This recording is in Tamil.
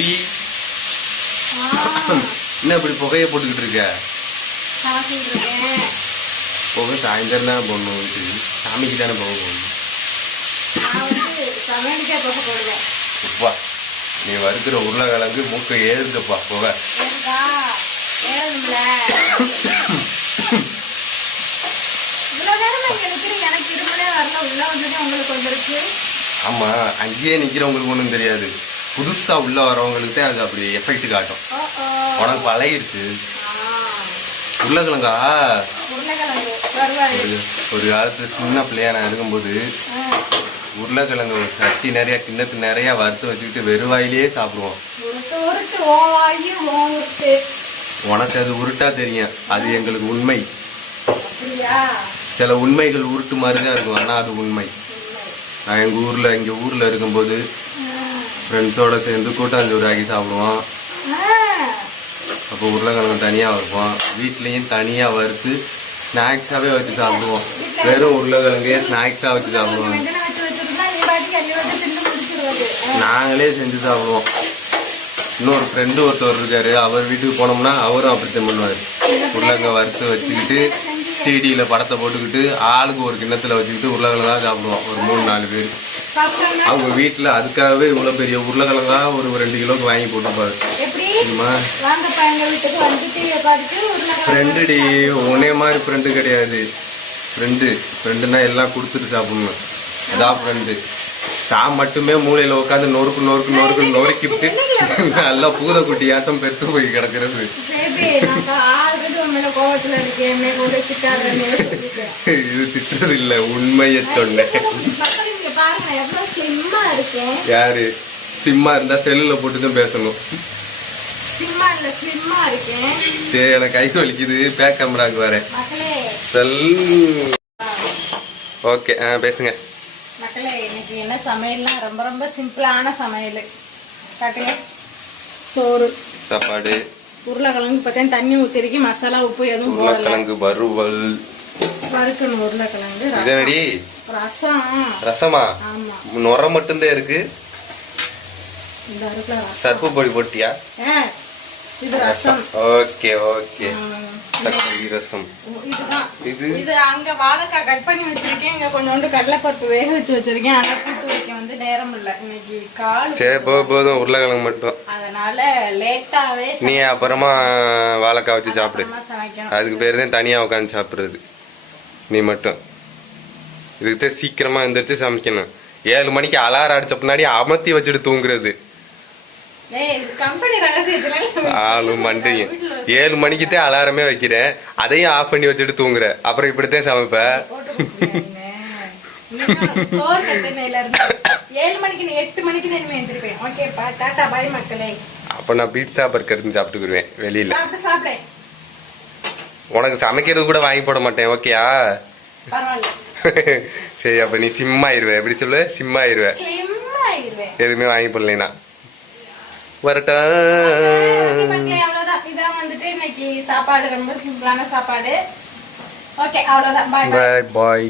எப்படி என்ன இப்படி புகைய போட்டுக்கிட்டு இருக்க? புகை சாயந்தரம் தான் போடணும் வீட்டுக்கு சாமிக்கு தானே புகை போடணும். அப்பா நீ வறுக்கிற உருளைக்கிழங்கு மூக்கை ஏறுதுப்பா புகை. ஆமா அங்கேயே நிக்கிறவங்களுக்கு ஒன்றும் தெரியாது. புதுசா உள்ள வரவங்களுக்கு தான் அது அப்படி எஃபெக்ட் காட்டும். உனக்கு பழகிருச்சு உருளைக்கிழங்கா? ஒரு ஒரு காலத்து சின்ன பிள்ளையா நான் இருக்கும்போது உருளைக்கிழங்கு ஒரு சட்டி நிறைய கிண்ணத்து நிறைய வறுத்து வச்சுக்கிட்டு வெறுவாயிலேயே சாப்பிடுவோம். உனக்கு அது உருட்டா தெரியும். அது எங்களுக்கு உண்மை. சில உண்மைகள் உருட்டு மாதிரி தான் இருக்கும் ஆனா அது உண்மை. நான் எங்க ஊர்ல எங்க ஊர்ல இருக்கும்போது ஃப்ரெண்ட்ஸோட சேர்ந்து கூட்டாஞ்சோறு ஆக்கி சாப்பிடுவோம் அப்போ உருளைக்கிழங்கு தனியாக வைப்போம் வீட்லேயும் தனியாக வறுத்து ஸ்நாக்ஸாகவே வச்சு சாப்பிடுவோம் வெறும் உருளைக்கிழங்கே ஸ்நாக்ஸாக வச்சு சாப்பிடுவோம் நாங்களே செஞ்சு சாப்பிடுவோம். இன்னொரு ஃப்ரெண்டு ஒருத்தர் இருக்காரு. அவர் வீட்டுக்கு போனோம்னா அவரும் அப்படித்தான் பண்ணுவார். உருளைக்கிழங்க வறுத்து வச்சுக்கிட்டு சிடியில் படத்தை போட்டுக்கிட்டு ஆளுக்கு ஒரு கிண்ணத்தில் வச்சுக்கிட்டு உருளைக்கிழங்காக சாப்பிடுவோம் ஒரு மூணு நாலு பேர். அவங்க வீட்டில் அதுக்காகவே இவ்வளோ பெரிய உருளைக்கிழங்கா ஒரு ரெண்டு கிலோக்கு வாங்கி போட்டுப்பாரு உருளைக்கிழங்கு ஃப்ரெண்டுடி உன்னே மாதிரி ஃப்ரெண்டு கிடையாது. ஃப்ரெண்டு ஃப்ரெண்டுனா எல்லாம் கொடுத்துட்டு சாப்பிடணும். அதான் ஃப்ரெண்டு தான் மட்டுமே மூலையில உட்காந்து நொறுக்கு நொறுக்கு நொறுக்கு நொறுக்கிட்டு நல்லா பூதக்குட்டி ஆட்டம் பெற்று போய் கிடக்கிறது. இது திட்டுறது இல்ல உண்மையை சொன்னேன். பாருங்க எவ்வளவு ஸ்லிம்மா இருக்கேன் யாரு? சிம்மா இருந்தா செல்லுல போட்டு தான் பேசணும் இல்ல இருக்கேன் சரி எனக்கு கை வலிக்குது. பேக் கேமராக்கு வரேன். மக்களே. செல். ஓகே ஆ பேசுங்க. மக்களே இன்னைக்கு என்ன சமையல்னா ரொம்ப ரொம்ப சிம்பிளான சமையல். காட்டுங்க. சோறு. சாப்பாடு. உருளைக்கிழங்கு பார்த்தேன் தண்ணி ஊத்திருக்கி. மசாலா உப்பு எதுவும் உருளைக்கிழங்கு வறுவல். வறுக்கணும் உருளைக்கிழங்கு. இதனடி. ரசம். நுர மட்டும்தான் இருக்கு. சர்ப்பு பொடி போட்டியா? ரசம். Okay okay. தக்காளி ரசம். இது? இது அங்க வாழைக்காய் கட் பண்ணி வச்சிருக்கேன். இங்க கொஞ்சோண்டு கடலைப்பருப்பு வேக வச்சு வச்சிருக்கேன். ஆனா கூட்டு வைக்க வந்து நேரம் இல்ல. இன்னைக்கு கால் சரி போ போதும். உருளைக்கிழங்கு மட்டும். அதனால லேட்டாவே நீ அப்புறமா வாழைக்காய் வச்சு சாப்பிடு. அதுக்கு பேர் தான் தனியாக உட்காந்து சாப்பிட்றது. நீ மட்டும். இதுக்கு தான் சீக்கிரமா எந்திரிச்சு சமைக்கணும். ஏழு மணிக்கு அலாரம் அடிச்ச பின்னாடி அமர்த்தி வச்சுட்டு தூங்குறது. ஏய் இது கம்பெனி ரகசியத்துல ஆளு மண்டையும். ஏழு மணிக்கு தான் அலாரமே வைக்கிறேன். அதையும் ஆஃப் பண்ணி வச்சுட்டு தூங்குற. அப்புறம் இப்படித்தான் சமைப்ப. அப்ப நான் பீட்சா பர்கர் சாப்பிட்டுக்குருவேன் வெளியில. உனக்கு சமைக்கிறது கூட வாங்கி போட மாட்டேன் ஓகேயா சரி அப்ப நீ சிம் ஆயிருவ எப்படி சொல்லு சிம் ஆயிருவ எதுவுமே வாங்கி போடலைனா. வரட்டா. சாப்பாடு ரொம்ப சிம்பிளான சாப்பாடு. ஓகே பாய் பாய்